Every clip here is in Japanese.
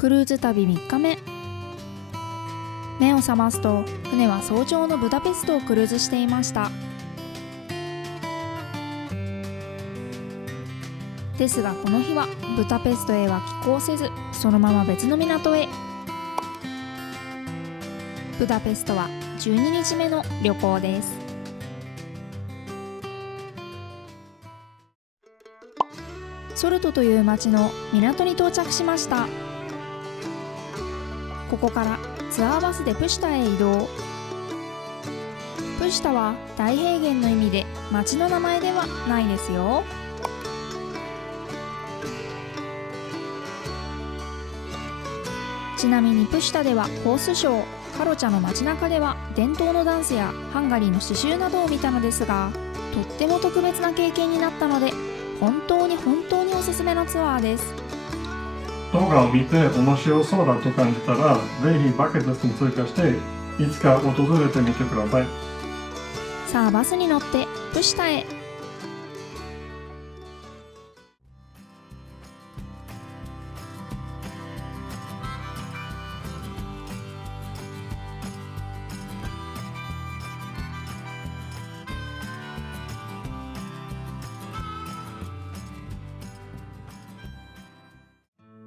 クルーズ旅3日目。目を覚ますと船は早朝のブダペストをクルーズしていました。ですがこの日はブダペストへは寄港せず、そのまま別の港へ。ブダペストは12日目の旅行です。ソルトという町の港に到着しました。ここからツアーバスでプシュタへ移動。プシュタは大平原の意味で町の名前ではないですよ。ちなみにプシュタではホースショー、カロチャの街中では伝統のダンスやハンガリーの刺繍などを見たのですが、とっても特別な経験になったので、本当におすすめのツアーです。動画を見て面白そうだと感じたら、ぜひバケットリストに追加していつか訪れてみてください。さあバスに乗ってプシュタへ。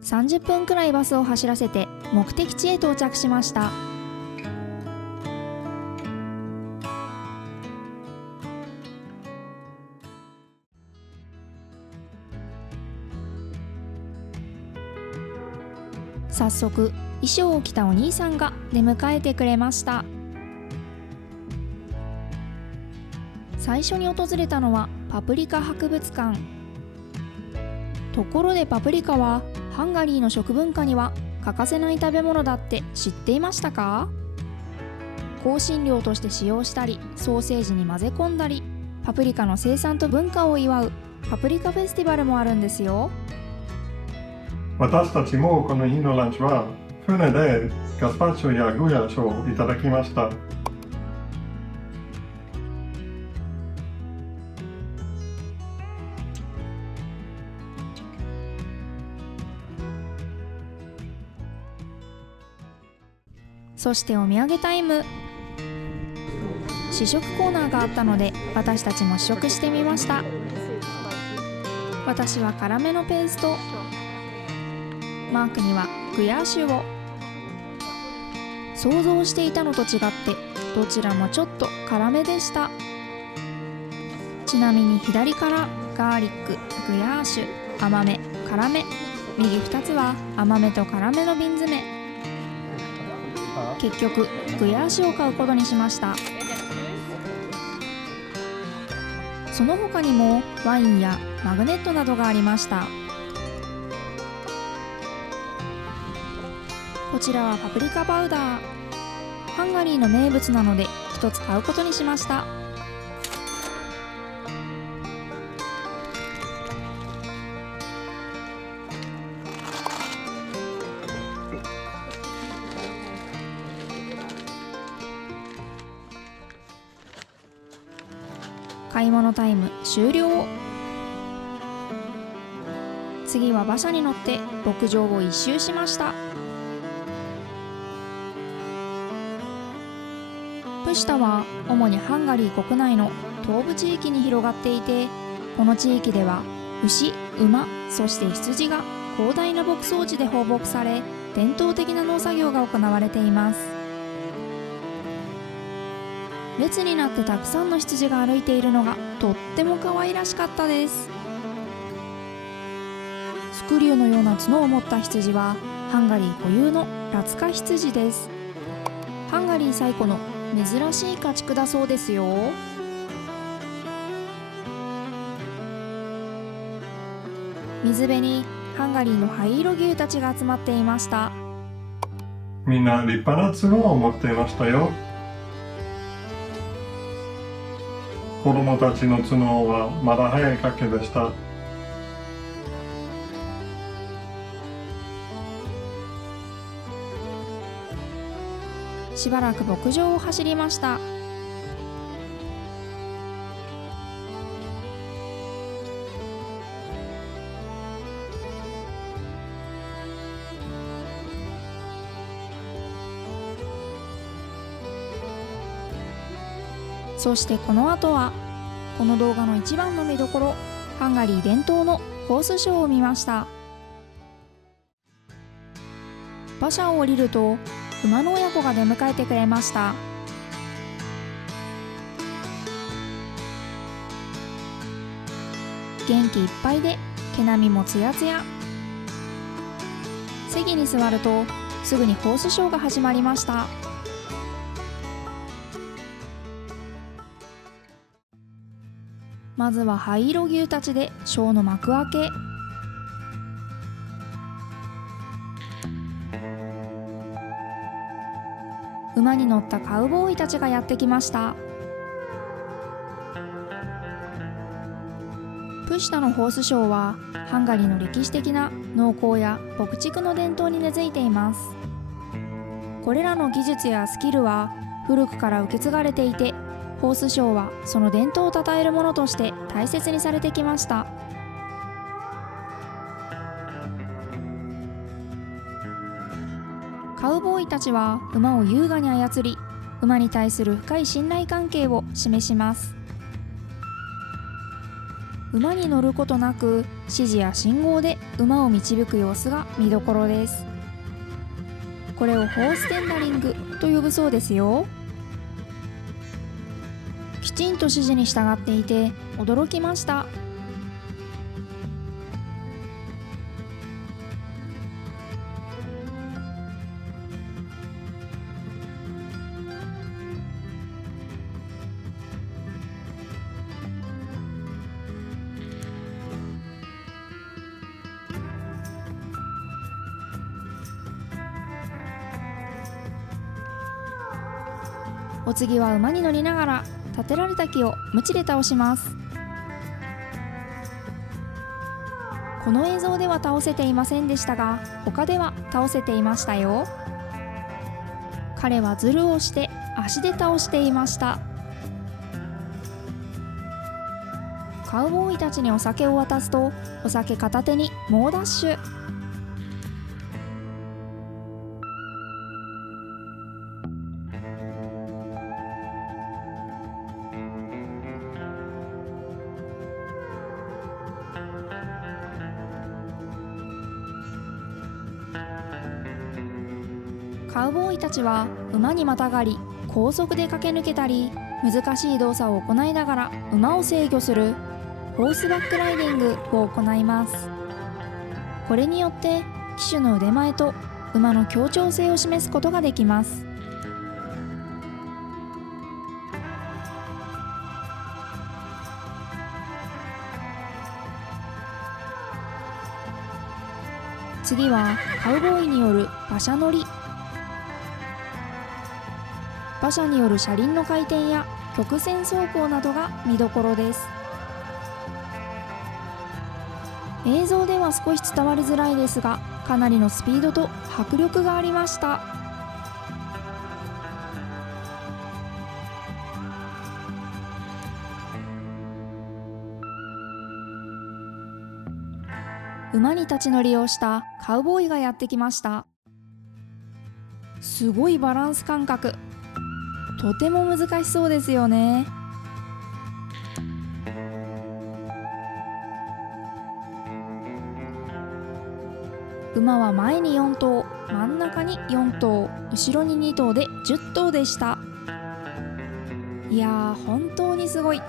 30分くらいバスを走らせて目的地へ到着しました。早速衣装を着たお兄さんが出迎えてくれました。最初に訪れたのはパプリカ博物館。ところでパプリカはハンガリーの食文化には欠かせない食べ物だって知っていましたか？香辛料として使用したり、ソーセージに混ぜ込んだり、パプリカの生産と文化を祝うパプリカフェスティバルもあるんですよ。私たちもこの日のランチは船でガスパチョやグヤッシュをいただきました。そしてお土産タイム。試食コーナーがあったので私たちも試食してみました。私は辛めのペースト、マークにはグヤーシュを。想像していたのと違ってどちらもちょっと辛めでした。ちなみに左からガーリック、グヤーシュ、甘め、辛め、右2つは甘めと辛めの瓶詰め。結局グヤーシュを買うことにしました。その他にもワインやマグネットなどがありました。こちらはパプリカパウダー。ハンガリーの名物なので一つ買うことにしました。買い物タイム終了。次は馬車に乗って牧場を一周しました。プシュタは主にハンガリー国内の東部地域に広がっていて、この地域では牛、馬、そして羊が広大な牧草地で放牧され、伝統的な農作業が行われています。列になってたくさんの羊が歩いているのがとっても可愛らしかったです。スクリューのような角を持った羊はハンガリー固有のラツカ羊です。ハンガリー最古の珍しい家畜だそうですよ。水辺にハンガリーの灰色牛たちが集まっていました。みんな立派な角を持っていましたよ。子供たちの角はまだ早いかけでした。しばらく牧場を走りました。そしてこの後はこの動画の一番の見どころ、ハンガリー伝統のホースショーを見ました。馬車を降りると馬の親子が出迎えてくれました。元気いっぱいで毛並みもツヤツヤ。席に座るとすぐにホースショーが始まりました。まずは灰色牛たちでショーの幕開け。馬に乗ったカウボーイたちがやってきました。プシタのホースショーはハンガリーの歴史的な農耕や牧畜の伝統に根付いています。これらの技術やスキルは古くから受け継がれていて、ホースショーはその伝統を称えるものとして大切にされてきました。カウボーイたちは馬を優雅に操り、馬に対する深い信頼関係を示します。馬に乗ることなく指示や信号で馬を導く様子が見どころです。これをホーステンダリングと呼ぶそうですよ。きちんと指示に従っていて驚きました。お次は馬に乗りながら立てられた木を鞭で倒します。この映像では倒せていませんでしたが、他では倒せていましたよ。彼はズルをして足で倒していました。カウボーイたちにお酒を渡すと、お酒片手に猛ダッシュ。カウボーイたちは馬にまたがり高速で駆け抜けたり、難しい動作を行いながら馬を制御するホースバックライディングを行います。これによって騎手の腕前と馬の協調性を示すことができます。次はカウボーイによる馬車乗り。馬車による車輪の回転や曲線走行などが見どころです。映像では少し伝わりづらいですが、かなりのスピードと迫力がありました。馬に立ち乗りをしたカウボーイがやってきました。すごいバランス感覚。とても難しそうですよね。馬は前に4頭、真ん中に4頭、後ろに2頭で10頭でした。いやー、本当にすごい。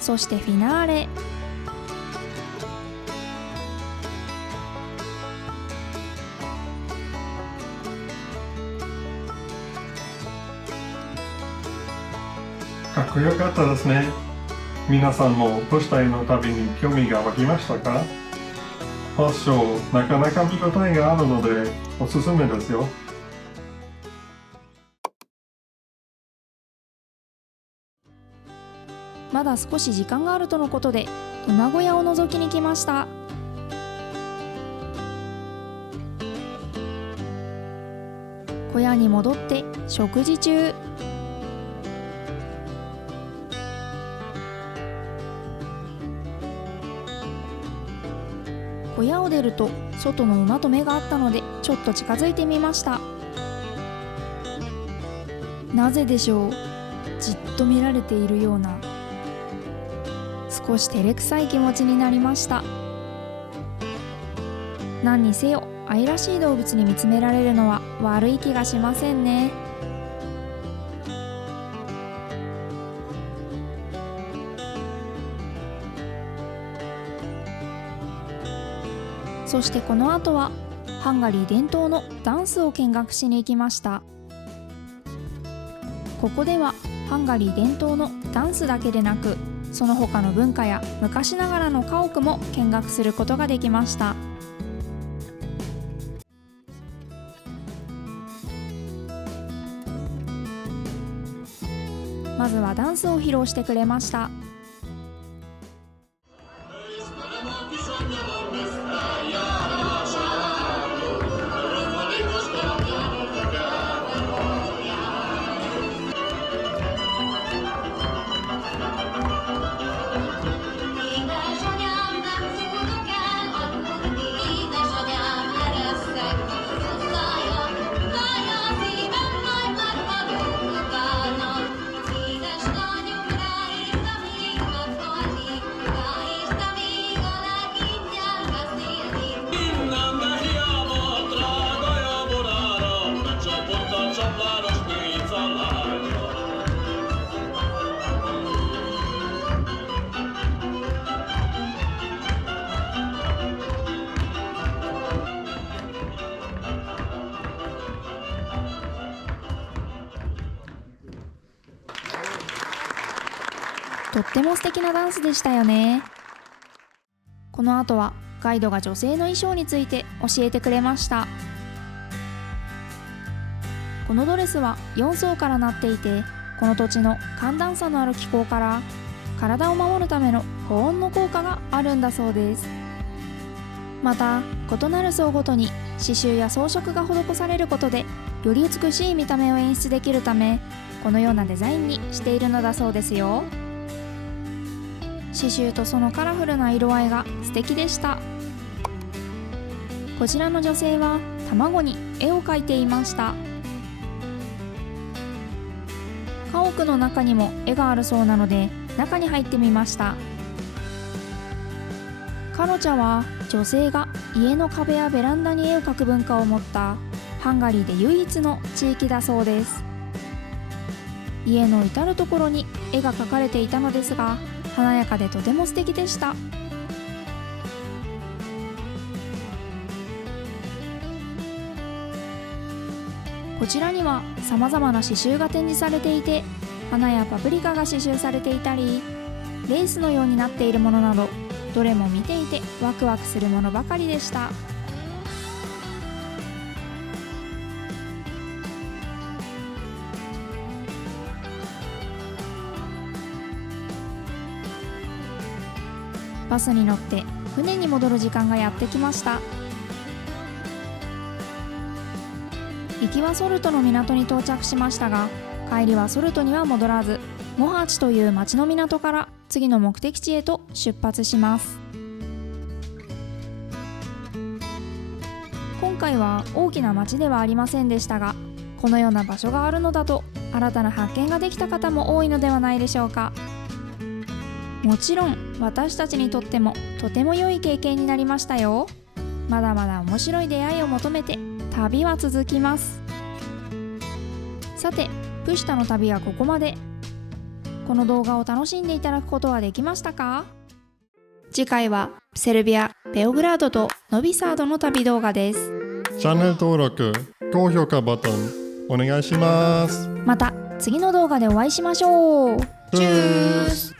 そしてフィナーレ。かっこよかったですね。皆さんもプシタへの旅に興味が湧きましたか？ホースショー、なかなか見応えがあるのでおすすめですよ。まだ少し時間があるとのことで馬小屋を覗きに来ました。小屋に戻って食事中。小屋を出ると外の馬と目があったのでちょっと近づいてみました。なぜでしょう。じっと見られているような、少し照れくさい気持ちになりました。何にせよ愛らしい動物に見つめられるのは悪い気がしませんね。そしてこの後はハンガリー伝統のダンスを見学しに行きました。ここではハンガリー伝統のダンスだけでなく、その他の文化や昔ながらの家屋も見学することができました。まずはダンスを披露してくれました。とっても素敵なダンスでしたよね。この後はガイドが女性の衣装について教えてくれました。このドレスは4層からなっていて、この土地の寒暖差のある気候から体を守るための保温の効果があるんだそうです。また異なる層ごとに刺繍や装飾が施されることでより美しい見た目を演出できるため、このようなデザインにしているのだそうですよ。刺繍とそのカラフルな色合いが素敵でした。こちらの女性は卵に絵を描いていました。家屋の中にも絵があるそうなので中に入ってみました。カロチャは女性が家の壁やベランダに絵を描く文化を持ったハンガリーで唯一の地域だそうです。家の至る所に絵が描かれていたのですが、華やかでとても素敵でした。こちらにはさまざまな刺繍が展示されていて、花やパプリカが刺繍されていたり、レースのようになっているものなど、どれも見ていてワクワクするものばかりでした。バスに乗って船に戻る時間がやってきました。行きはソルトの港に到着しましたが、帰りはソルトには戻らず、モハチという町の港から次の目的地へと出発します。今回は大きな町ではありませんでしたが、このような場所があるのだと新たな発見ができた方も多いのではないでしょうか。もちろん私たちにとってもとても良い経験になりましたよ。まだまだ面白い出会いを求めて旅は続きます。さて、プシュタの旅はここまで。この動画を楽しんでいただくことはできましたか？次回はセルビア・ベオグラードとノビサードの旅動画です。チャンネル登録、高評価ボタンお願いします。また次の動画でお会いしましょう。チュース。